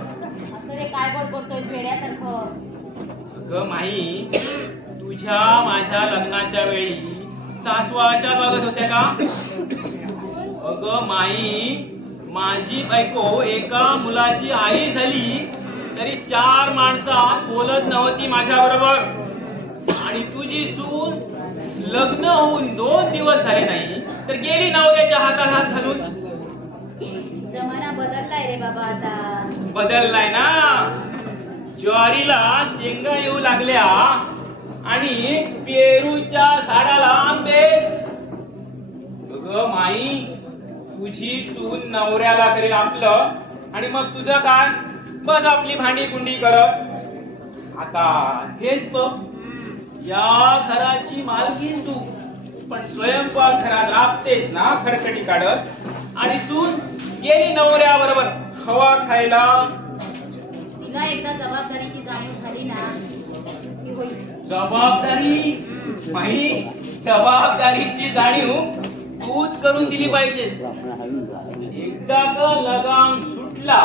असं रे काय बडबडतोय वेड्यासारखं. अगं माई, तुझ्या माझ्या लग्नाच्या वेळी सासू अशा बघत होत्या का? अगं माई, माझी बायको एका मुलाची आई झाली तरी 4 माणसात बोलत नव्हती माझ्या बरोबर. आणि तुझी सून लग्न होऊन 2 दिवस झाले नाही तर गेली नवऱ्याच्या हातात हात घालून. जमाना बदललाय रे बाबा आता. बदललाय ना. ज्वारीला शेंगा येऊ लागल्या आणि पेरूच्या झाडाला आंबे. अगं माई, तुझी सून नवऱ्याला करेल आपलं आणि मग तुझं काय? बस आपली भांडी कुंडी करत. आता हेच बघ, या घराची मालकीन तू, पण स्वयंपाक घरात राबतेस ना खरकटी काढत. आणि सून गेली नवऱ्याबरोबर हवा खायला. तिला एकदा जबाबदारीची जाणीव झाली ना की होईल. जबाबदारी माही, जबाबदारीची जाणीव तूच करून दिली पाहिजे. एकदा का लगाम सुटला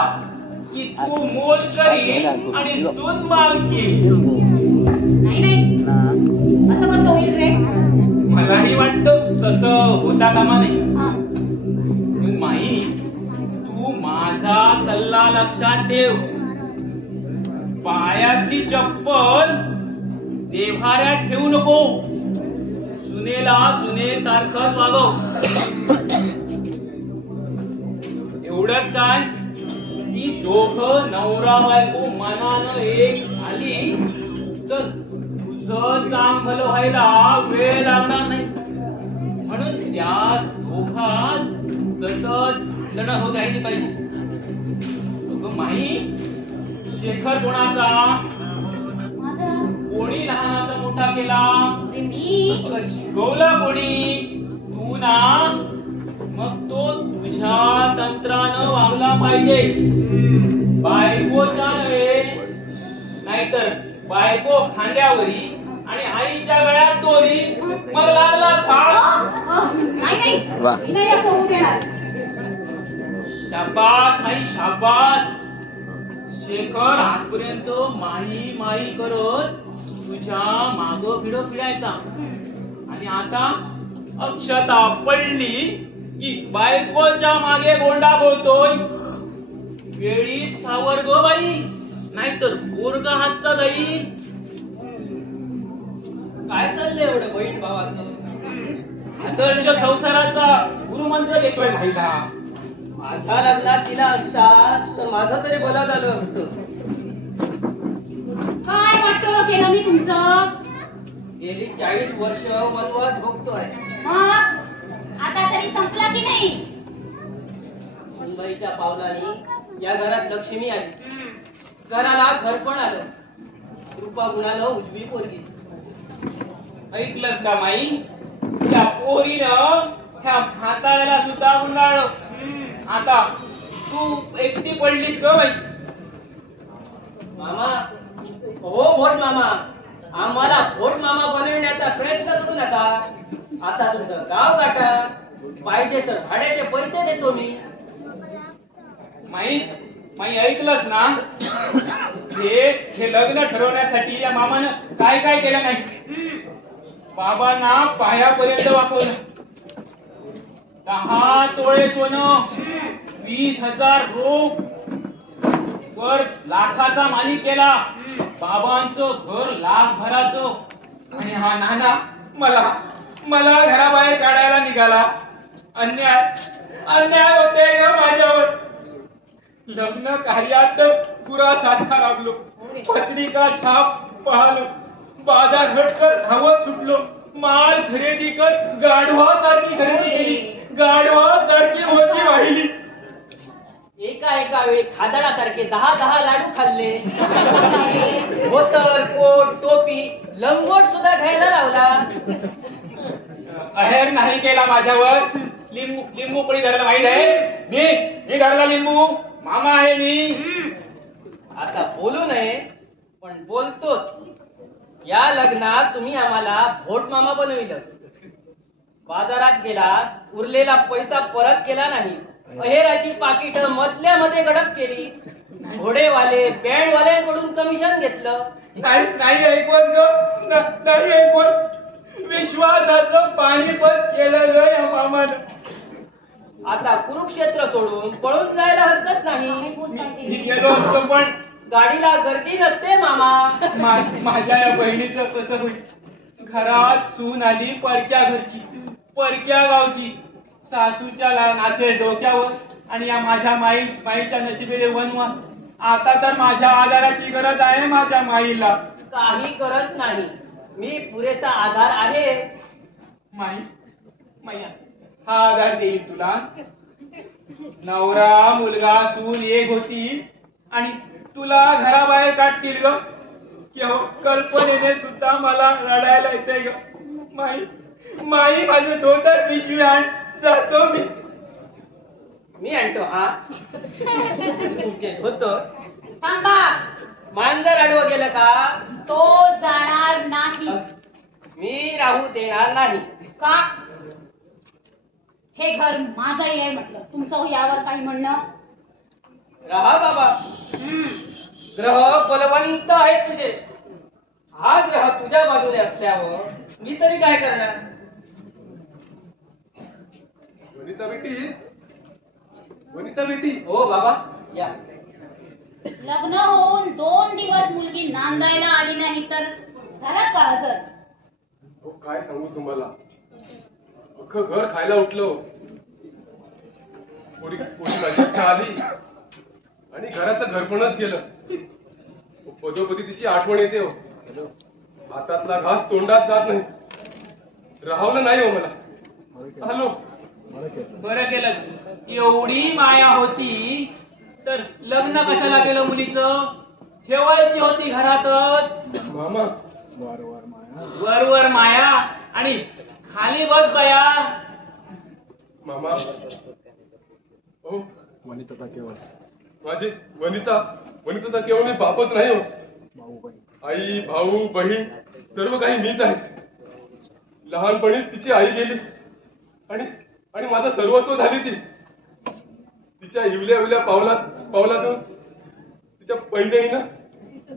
की तू मोल करी आणि सून मालकी. नाही नाही असं कसं होईल रे? मलाही वाटतं तसं होता कामा नाही. हा. पण माई, तू माझा सल्ला लक्षात ठेव. पायातली चप्पल देव्हाऱ्यात ठेवू नको. सुनेला सुनेसारखंच वागव. एवढंच काय, ती दोघं नवरा बायको मनानं एक झाली तर तुझं चांगलं व्हायला वेळ लागणार नाही. म्हणून त्या दोघात सतत लढत होत राहिली पाहिजे. अगं माई, शेखर कोणाचा? माझा. कोणी लहानाचा मोठा केला? अरे मी. अगं शिकवला कोणी? तू ना. मग तो तुझ्या तंत्रानं वागला पाहिजे. बायकोच्या नव्हे. नाहीतर बायको खांद्यावरी आणि आईच्या गळ्यात दोरी. मग लागला फास. नाही नाही मी नाही असं होऊ देणार. शाबास आई शाबास. शेखर आजपर्यंत माई माई करत तुझ्या माग फिरायचा आणि आता अक्षता पडली की बायकोच्या मागे गोंडा बोलतोय. वेळीच सावर ग बाई, नाहीतर पोरगा हातचा जाईल. काय चाललंय एवढं बहीण भावाचं? आदर्श संसाराचा गुरुमंत्र देतोय महिला. माझ्या लग्नात तिला असतास तर माझं तरी बला झालं असतं. काय वाटतं केलं मी तुमचं? गेली 40 वर्ष वनवास भोगतोय. मग आता तरी संपला की नाही? मुंबईच्या पावलाने या घरात लक्ष्मी आली. घराला घरपण आलं. कृपा गुणानं उजवी पोरगी. ऐकलंस का माई? त्या पोरीनं ह्या म्हाताऱ्याला सुद्धा गुंडाळलं. आता तू एकटी पडलीस ग बाई. मामा, हो भोट मामा, आम्हाला भोट मामा बनविण्याचा प्रयत्न करू नका. आता तुमचं गाव गाठा. पाहिजे तर भाड्याचे पैसे देतो मी. माई माई ऐकलंस ना? हे लग्न ठरवण्यासाठी या मामानं काय काय केलं नाही. बाबांना पायापर्यंत वापरलं. 10 तोळे सोनं, 20,000 रोख, वर लाखाचा मालिक केला. बाबांचं घर लाखभराचं. आणि हा नाना मला घराबाहेर काढायला निघाला. अन्याय अन्याय होते माझ्यावर. लग्न कार्यात पुरासारखा राबलो. पत्रिका छाप पाहलो. बाजार हटकर धावत सुटलो. माल खरेदी कर गाढवासारखी खरेदी केली. गाढवासारखी ओझी वाहिली. एका वेळी खादडासारखे 10 लाडू खाल्ले. धोतर, कोट, टोपी, लंगोट सुद्धा घ्यायला लावला. अहेर नाही केला माझ्यावर. लिंबू कोणी धरला माहित आहे? मी धरला लिंबू. मामा आहे मी. आता बोलू नये पण बोलतोच. या लग्नात तुम्ही आम्हाला भोट मामा बनविलं. बाजारात गेला, उरलेला पैसा परत केला नाही. अहेराची पाकिट मधल्या मध्ये गडप केली. घोडेवाले बँडवाल्यांकडून कमिशन घेतलं. नाही ऐकवत ग. नाही ऐकवत. विश्वासाचं पाणीपत केलं ग या मामानं. आता कुरुक्षेत्र सोडून पळून जायला हरकत नाही. मी गेलो असतो पण गाडीला गर्दी नसते मामा. माझ्या या बहिणीचं कसं होईल? घरात सून आली परक्या घरची, परक्या गावची. सासूच्या नाचे डोक्यावर आणि या माझ्या माईच्या नशिबेले वनवास. आता तर माझ्या आधाराची गरज आहे माझ्या माईला. काही गरज नाही. मी पुरेसा आधार आहे. माई हा आधार देईल तुला. नवरा मुलगा सून एक होती आणि तुला घराबाहेर काढतील ग. कल्पनेने सुद्धा मला रडायला येते ग. माई माझं धोतर पिशवी आण. जातो मी आणतो. हा तुमचे धोतर. थांबा. मांजर आडवं गेलं का? तो जाणार नाही. मी राहू देणार नाही. का? हे घर माझंही आहे म्हटलं. तुमचं यावर काही म्हणणं? राहा बाबा. ग्रह बलवंत आहेत तुझे. हा ग्रह तुझ्या बाजूने असल्यावर मी तरी काय करणार. वनिता बेटी हो बाबा या. लग्न होऊन 2 दिवस मुलगी नांदायला आली नाही तर घरात का हजर? हो काय सांगू तुम्हाला, अख्खं घर खायला उठलो. पोरी माझी इच्छा आली आणि घराचं घरपणच गेलं. पदोपदी तिची आठवण येते हो. हातातला घास तोंडात जात नाही. राहवलं नाही हो मला. हॅलो बरं केलं. एवढी माया होती तर लग्न कशाला केलं मुलीचं? ठेवायची होती घरातच. मामा वार वार माया. वर माया आणि खाली बस बया. मामा हो वनिताचा केवळ माझी वनिताचा केवळ मी बापच नाही हो. भाऊ बहीण. आई भाऊ बहीण सर्व काही मीच आहे. लहानपणीच तिची आई गेली आणि आणि माझं सर्वस्व झाली ती. तिच्या इवल्या पावलातून तिच्या पैंजणीनं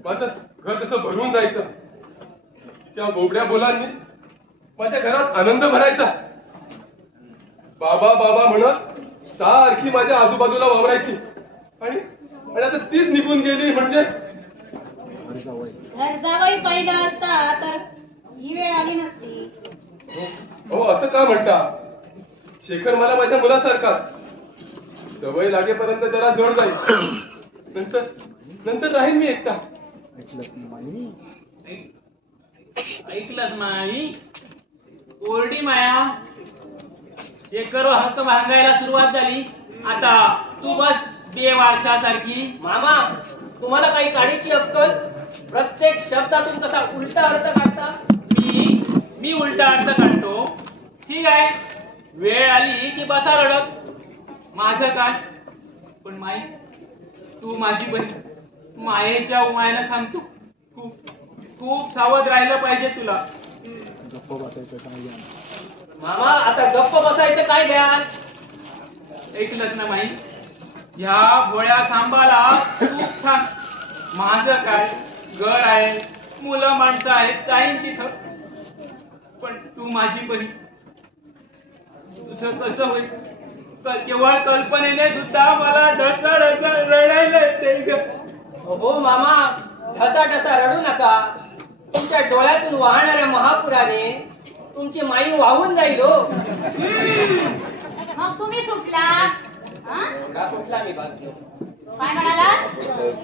माझं घर कसं भरून जायचं. तिच्या बोबड्या बोलांनी माझ्या घरात आनंद भरायचा. बाबा बाबा म्हणत सारखी माझ्या आजूबाजूला वावरायची आणि आता तीच निघून गेली म्हणजे. घर जावई पहिला असता तर ही वेळ आली नसती. हो असं का म्हणता? शेखर मला माझ्या मुलासारखा. सवय लागेपर्यंत जरा जड जाईल. नंतर राहीन मी एकटा. ऐकलंच माई. कोरडी माया. शेखर हात भांगायला सुरुवात झाली. आता तू बस बेवारशासारखी. मामा तुम्हाला काही काढीची अक्कल? प्रत्येक शब्दातून कसा उलटा अर्थ काढता. मी उलटा अर्थ काढतो. ठीक आहे, वेळ आली की बसा रडत. माझं काय. पण माई तू माझी बहीण. मायेच्या उमायला सांगतो खूप सावध राहिलं पाहिजे तुला. गप्प बसायचं काय घ्या. मामा आता गप्प बसायचं काय घ्या. ऐकलंच ना माई. ह्या भोळ्या सांबाला खूप छान. माझं काय, घर आहे, मुलं माणसं आहेत, जाईन तिथं. पण तू माझी बहीण. तुझं कसं होईल? केवळ कल्पनेने सुद्धा मला ढसा रडायला येते. हो मामा ढसा रडू नका. तुमच्या डोळ्यातून वाहणाऱ्या महापुराने तुमची माई वाहून जाईल हो. मग तुम्ही सुटला. हा? एवढा कुठला मी भाग घेऊ. काय म्हणालात?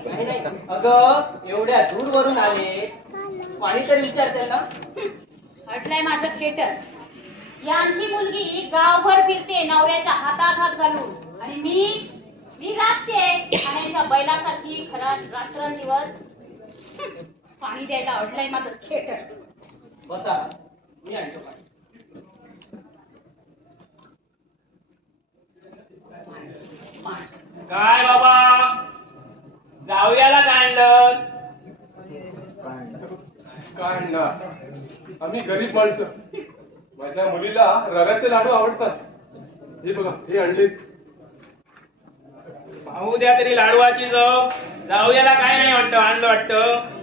नाही अगं एवढ्या दूर वरून आले. पाणी तरी विचारते ना. अडलंय माझं खेटर. यांची मुलगी गावभर फिरते नवऱ्याच्या हातात हात घालून आणि मी राबते खाण्याच्या बैलासारखी खराच रात्रंदिवस पाणी द्यायला. अडलंय माझं खेटर. बसा मी आणतो पाणी. काय बाबा, जाऊयाला काय आणलं? काय आणणार? आम्ही गरीब माणसं. माझ्या मुलीला रव्याचे लाडू आवडतात. हे बघा हे आणले. पाहू द्या तरी लाडवाची जाऊ. जाऊयाला काय नाही वाटतं, आणलं वाटतं.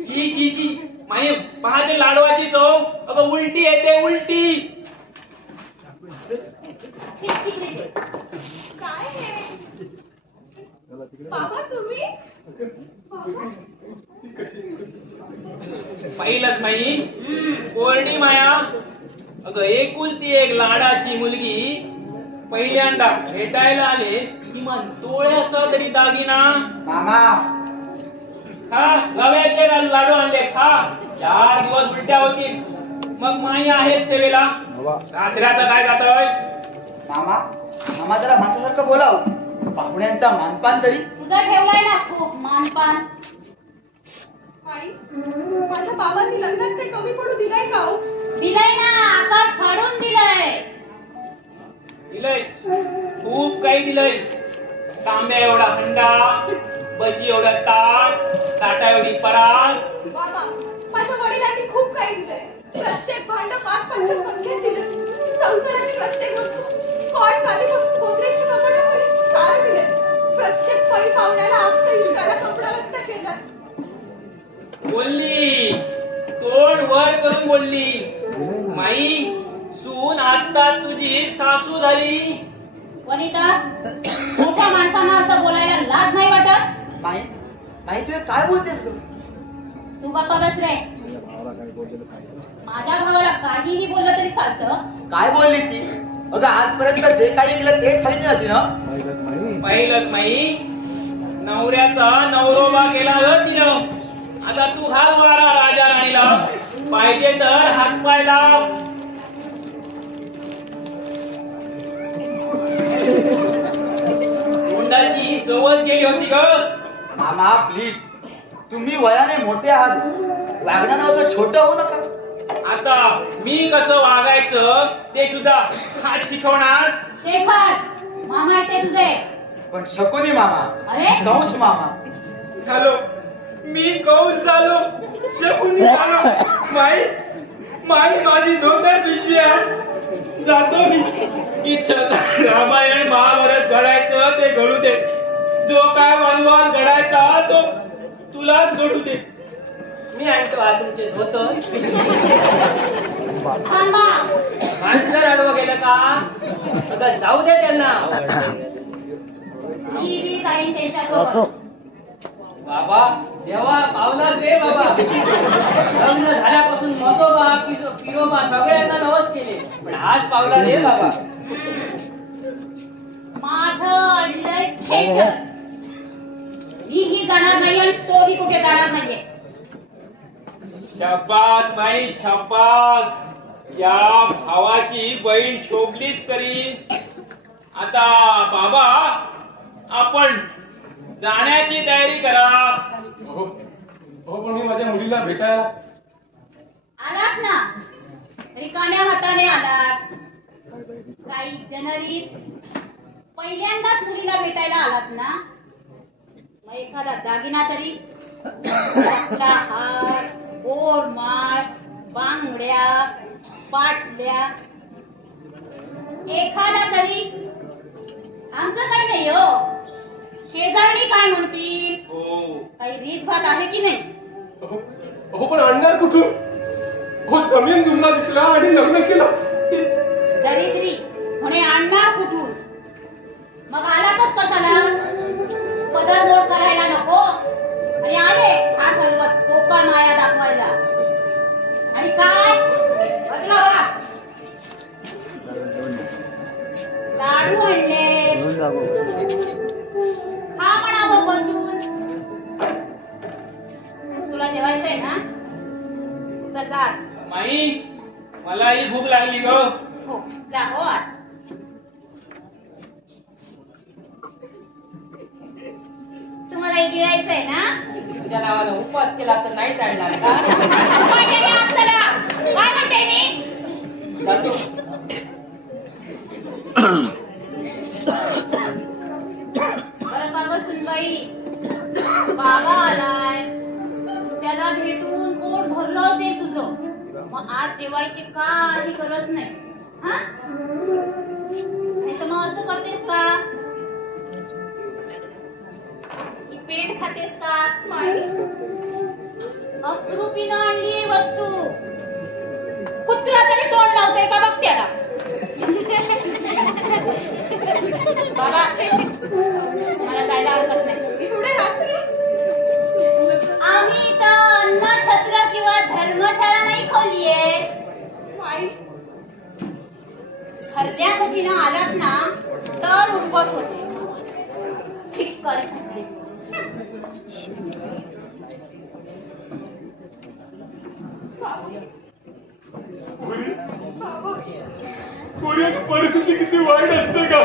शी माही पाहते लाडवाची चव. अगं उलटी येते उलटी. काय हे? बाबा तुम्ही? पाहिलंच माई. कोरडी माया. अगं एकुलती एक लाडाची मुलगी पहिल्यांदा भेटायला आले. किमान तोळ्याचा तरी दागिना. मामा खा गव्याचे लाडू आणले. खा. 4 दिवस उलट्या होतील. मग माई आहेत सेवेला. सासऱ्याचं काय जातोय? मामा जरा माणसासारखं बोलाव. पाहुण्यांचा मानपान तरी. तुझा ठेवलाय ना खूप मानपान. आई माझ्या बाबांनी लग्नात काही कमी पडू दिलाय का हो? दिलंय ना. आकाश फाडून दिलंय. दिलंय खूप काही दिलंय. तांब्या एवढा हंडा, बशी एवढं ताट, ताटा एवढी पराल. बाबा माझ्या वडिलांनी खूप काही दिलंय. प्रत्येक भांड 5-5च्या संख्येत दिलं. संसाराची प्रत्येक वस्तू कॉट कालीपासून गोदरेजची कपाटापर्यंत सारं दिलंय. प्रत्येक पै पाहुण्याला आपल्या इष्टाला कपडा रक्त केला. बोलली, तोंड वर करून बोलली, माई सून आता तुझी सासू झाली. वनिता मोठ्या माणसांना असं बोलायला लाज नाही वाटत? माई माई तू हे काय बोलतेस ग? तू गप्पा बस रे. माझ्या भावाला काय बोललेलं काय माझ्या भावाला काहीही बोललं तरी चालतं. काय बोलली ती? अगं आजपर्यंत जे काही केलं तेच सांगितली होती ना. पाहिलंच नाही. पहिलंच माई नवऱ्याचा नवरोबा केला ग तिनं. आता तू घाल वारा राजा राणीला, पाहिजे तर हातपाय लाव. तोंडाची चवच गेली होती ग. मामा प्लीज, तुम्ही वयाने मोठे आहात, वागण्यानं असं छोटं होऊ नका. आता मी कसं वागायचं ते सुद्धा हात शिकवणार. शेखर मामा येते तुझे. पण शकुनी मामा, अरे कंस मामा, झालो मी कौस झालो, शकुनी झालो. माई माई माझी धोतर पिशवी आहे. जातो मी. इथं रामायण महाभारत घडायचं ते घडू दे. जो काय वनवास घडायचा तो तुलाच घडू दे. मी आणतो हा तुमचे धोतर. थांबा. माणसं आडवं गेलं का? अगं जाऊ दे त्यांना. मी जाईन त्यांच्यासोबत. बाबा देवा पावलाच रे बाबा. लग्न झाल्यापासून मतोबा पिरोबा सगळ्यांना नवस केले, पण आज पावला रे बाबा. माझं अडलंय थिएटर. मीही जाणार नाही आणि तोही कुठे जाणार नाहीये. शाबास माई शाबास. या भावाची बहीण शोभलीच करी. आता बाबा आपण जाण्याची तयारी करा. हो हो पण मी माझ्या मुलीला भेटायला. आलात ना, रिकाम्या हाताने आलात. काही जनरीत पहिल्यांदाच मुलीला भेटायला आलात ना, मग एखादा दागिना तरी. आपला हार, बोरमाळ, बांगड्या, पाटल्या, एखादा तरी. आमचं काही नाही हो. शेजारी काय म्हणतील? हो काही रीतभात आहे की नाही? हो पण आणणार कुठून? हो जमीन जुमला विकला आणि लग्न केलं. दरिद्री म्हणे आणणार कुठून? मग आलातच कशाला? पदरमोड करायला नको आणि आले हात हलवत कोका माया दाखवायला. आणि काय बदलावा? लाडू आणले. हा म्हणावं बसून. तुला जेवायचंय ना? चल जा. माई मलाही भूक लागली ग. हो जा हो आत. तुम्हाला गिळायचंय ना? तुझ्या नावानं उपवास केला तर नाही चालणार का? माझ्याने आत चला. काय म्हणते मी? जातो. बरं का गं सुनबाई, बाबा आलाय. त्याला भेटून पोट भरलं असेल तुझं. मग आज जेवायची काही गरज नाही. हा नाही तर मग असं करतेस का? ही पेट खातेस का? अप्रूपीनं आणली वस्तू. कुत्रा तरी तोंड लावतोय का बघ त्याला. बाबा मला जायला हरकत नाही. एवढ्या रात्री आम्ही इथं अन्न छत्र किंवा धर्मशाळा नाही खोलीये. माई हरल्या कुठीनं आलात ना तर उठबस होते. ठीक कर. कोरियाची परिस्थिती किती वाईट असते का?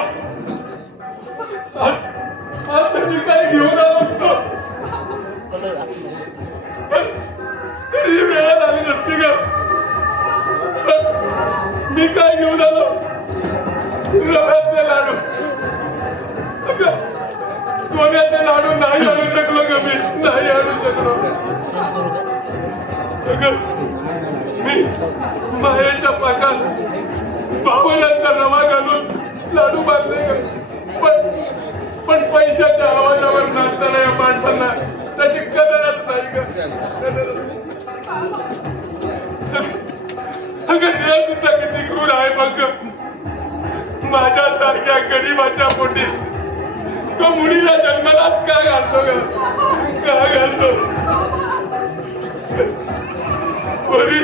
आज तर मी काय घेऊन आलो असतो तरी वेळात आली नसते का? मी काय घेऊन आलो? रव्याचे लाडू. सोन्याचे लाडू नाही शकलो ग मी नाही आणू शकलो अगं मी मायेच्या पाकात भावनांचा रवा घालून लाडू बांधले ग पण पैशाच्या आवाजावर नाचताना या माणसांना त्याची कदरच नाही ग अगं देव सुद्धा किती क्रूर आहे बघ माझ्यासारख्या गरीबाच्या पोटी तो मुलीला जन्मालाच का घालतो ग का घालतो पोरी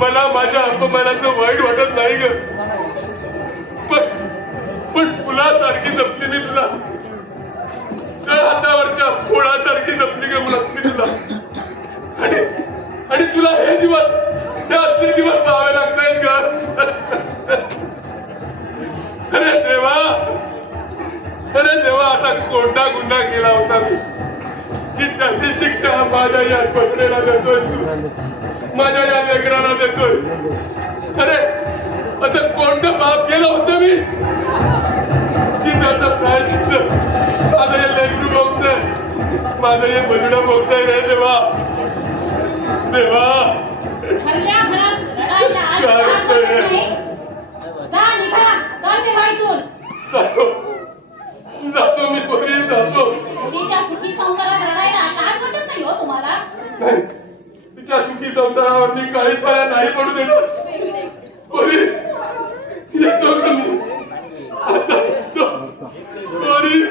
मला माझ्या अपमानाचं वाईट वाटत नाही ग पण फुलासारखी जपली मी तुला हातावरच्या फोडासारखी जपली ग मुला मी तुला आणि तुला हे दिवस हे असले दिवस पाहावे लागतायत ग अरे देवा असा कोणता गुन्हा केला होता मी की त्याची शिक्षा माझ्या या बसलेला देतोय तू माझ्या या लेकराला देतोय अरे असं कोणतं पाप केलं होतं मी की त्याचं प्रायश्चित्त माझं हे लेकरू बघतंय माझं हे बजडं बघतंय रे देवा देवा हल्ल्या घरात रडायला आज काय लाज होतंय? वाटत नाही? जा निघा करते बाईतून जातो मी पोरी जातो मुलीच्या सुखी संसारात रडायला लाज वाटत नाही हो तुम्हाला नाही तिच्या सुखी संसारावर मी काही साऱ्या नाही पडू देणार पोरी येतो का मी आता येतो पोरी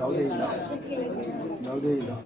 जाऊ दे जाऊ दे